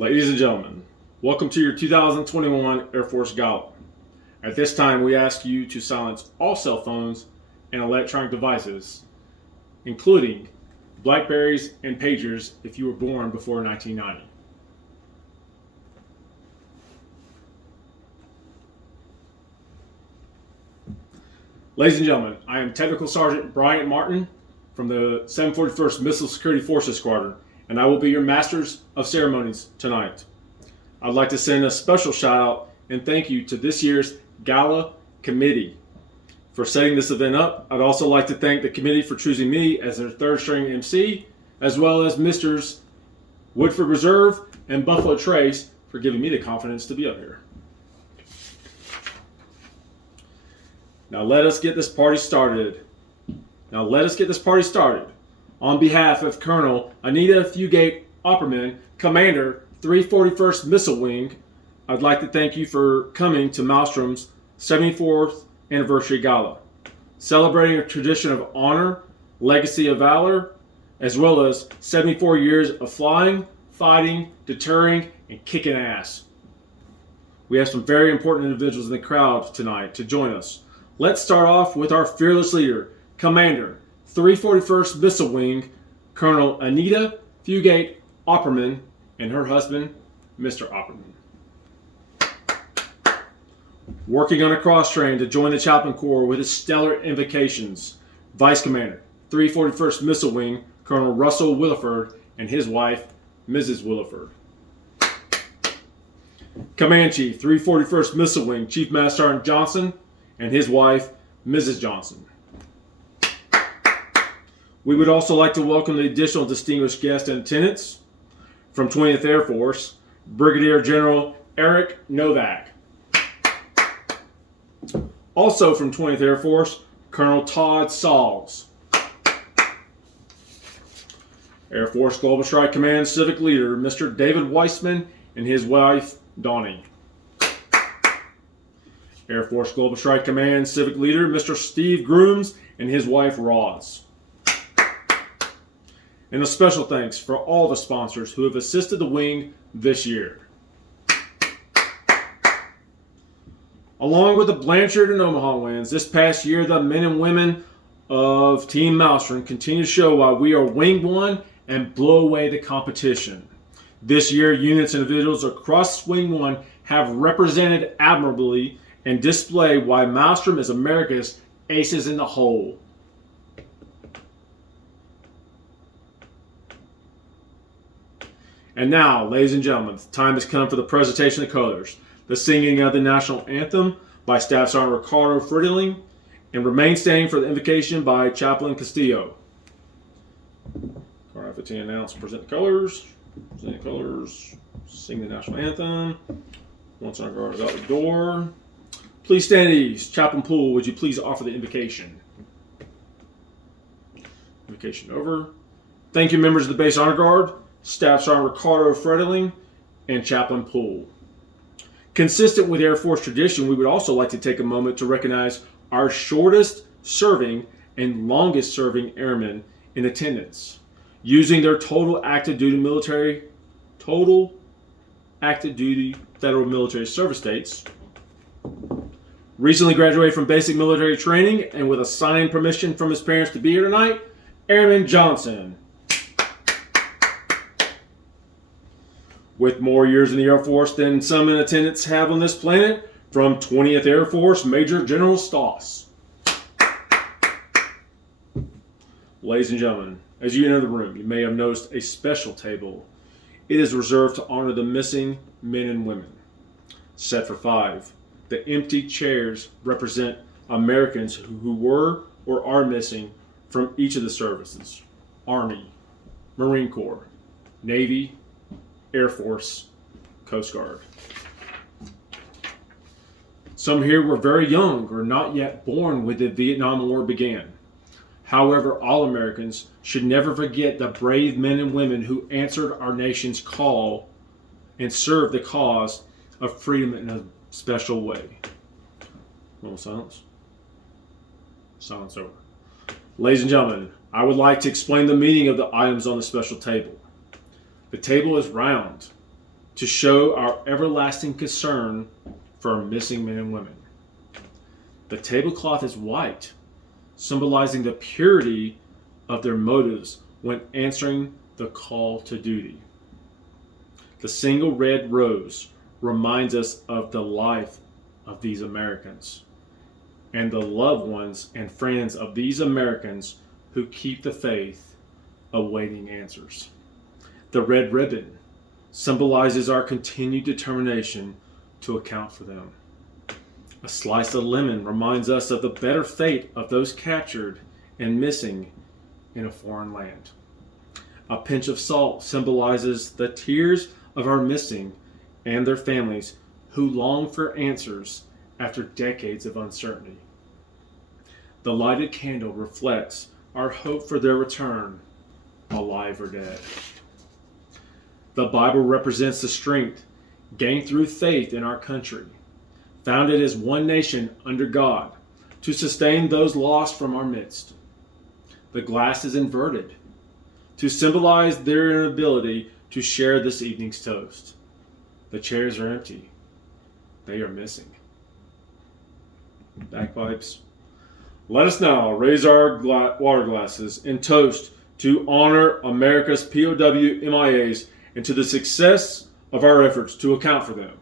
Ladies and gentlemen, welcome to your 2021 Air Force Gala. At this time, we ask you to silence all cell phones and electronic devices, including Blackberries and pagers if you were born before 1990. Ladies and gentlemen, I am Technical Sergeant Bryant Martin from the 741st Missile Security Forces Squadron, and I will be your Masters of Ceremonies tonight. I'd like to send a special shout out and thank you to this year's Gala Committee for setting this event up. I'd also like to thank the committee for choosing me as their third string MC, as well as Misters Woodford Reserve and Buffalo Trace for giving me the confidence to be up here. Now let us get this party started. On behalf of Colonel Anita Fugate Opperman, Commander 341st Missile Wing, I'd like to thank you for coming to Malmstrom's 74th Anniversary Gala, celebrating a tradition of honor, legacy of valor, as well as 74 years of flying, fighting, deterring, and kicking ass. We have some very important individuals in the crowd tonight to join us. Let's start off with our fearless leader, Commander 341st Missile Wing, Colonel Anita Fugate Opperman, and her husband, Mr. Opperman. Working on a cross train to join the Chaplain Corps with his stellar invocations, Vice Commander 341st Missile Wing, Colonel Russell Williford, and his wife, Mrs. Williford. Command Chief 341st Missile Wing, Chief Master Sergeant Johnson, and his wife, Mrs. Johnson. We would also like to welcome the additional distinguished guests in attendance from 20th Air Force, Brigadier General Eric Novak. Also from 20th Air Force, Colonel Todd Sauls. Air Force Global Strike Command Civic Leader, Mr. David Weissman, and his wife, Donnie. Air Force Global Strike Command Civic Leader, Mr. Steve Grooms, and his wife, Roz. And a special thanks for all the sponsors who have assisted the wing this year. Along with the Blanchard and Omaha wins, this past year the men and women of Team Malmstrom continue to show why we are Wing 1 and blow away the competition. This year, units and individuals across Wing 1 have represented admirably and display why Malmstrom is America's aces in the hole. And now, ladies and gentlemen, the time has come for the presentation of colors, the singing of the national anthem by Staff Sergeant Ricardo Friedling, and remain standing for the invocation by Chaplain Castillo. Car 15 announce, present the colors, sing the national anthem. Once our guard is out the door, please stand at ease. Chaplain Poole, would you please offer the invocation? Invocation over. Thank you, members of the Base Honor Guard, Staff Sergeant Ricardo Friedling, and Chaplain Poole. Consistent with Air Force tradition, we would also like to take a moment to recognize our shortest serving and longest serving airmen in attendance, using their total active duty federal military service dates. Recently graduated from basic military training and with a signed permission from his parents to be here tonight, Airman Johnson. With more years in the Air Force than some in attendance have on this planet, from 20th Air Force, Major General Stoss. Ladies and gentlemen, as you enter the room, you may have noticed a special table. It is reserved to honor the missing men and women. Set for 5. The empty chairs represent Americans who were or are missing from each of the services: Army, Marine Corps, Navy, Air Force, Coast Guard. Some here were very young or not yet born when the Vietnam War began. However, all Americans should never forget the brave men and women who answered our nation's call and served the cause of freedom in a special way. Moment of silence. Silence over. Ladies and gentlemen, I would like to explain the meaning of the items on the special table. The table is round to show our everlasting concern for our missing men and women. The tablecloth is white, symbolizing the purity of their motives when answering the call to duty. The single red rose reminds us of the life of these Americans and the loved ones and friends of these Americans who keep the faith, awaiting answers. The red ribbon symbolizes our continued determination to account for them. A slice of lemon reminds us of the better fate of those captured and missing in a foreign land. A pinch of salt symbolizes the tears of our missing and their families who long for answers after decades of uncertainty. The lighted candle reflects our hope for their return, alive or dead. The Bible represents the strength gained through faith in our country, founded as one nation under God, to sustain those lost from our midst. The glass is inverted to symbolize their inability to share this evening's toast. The chairs are empty. They are missing. Bagpipes. Let us now raise our water glasses and toast to honor America's POW MIAs and to the success of our efforts to account for them.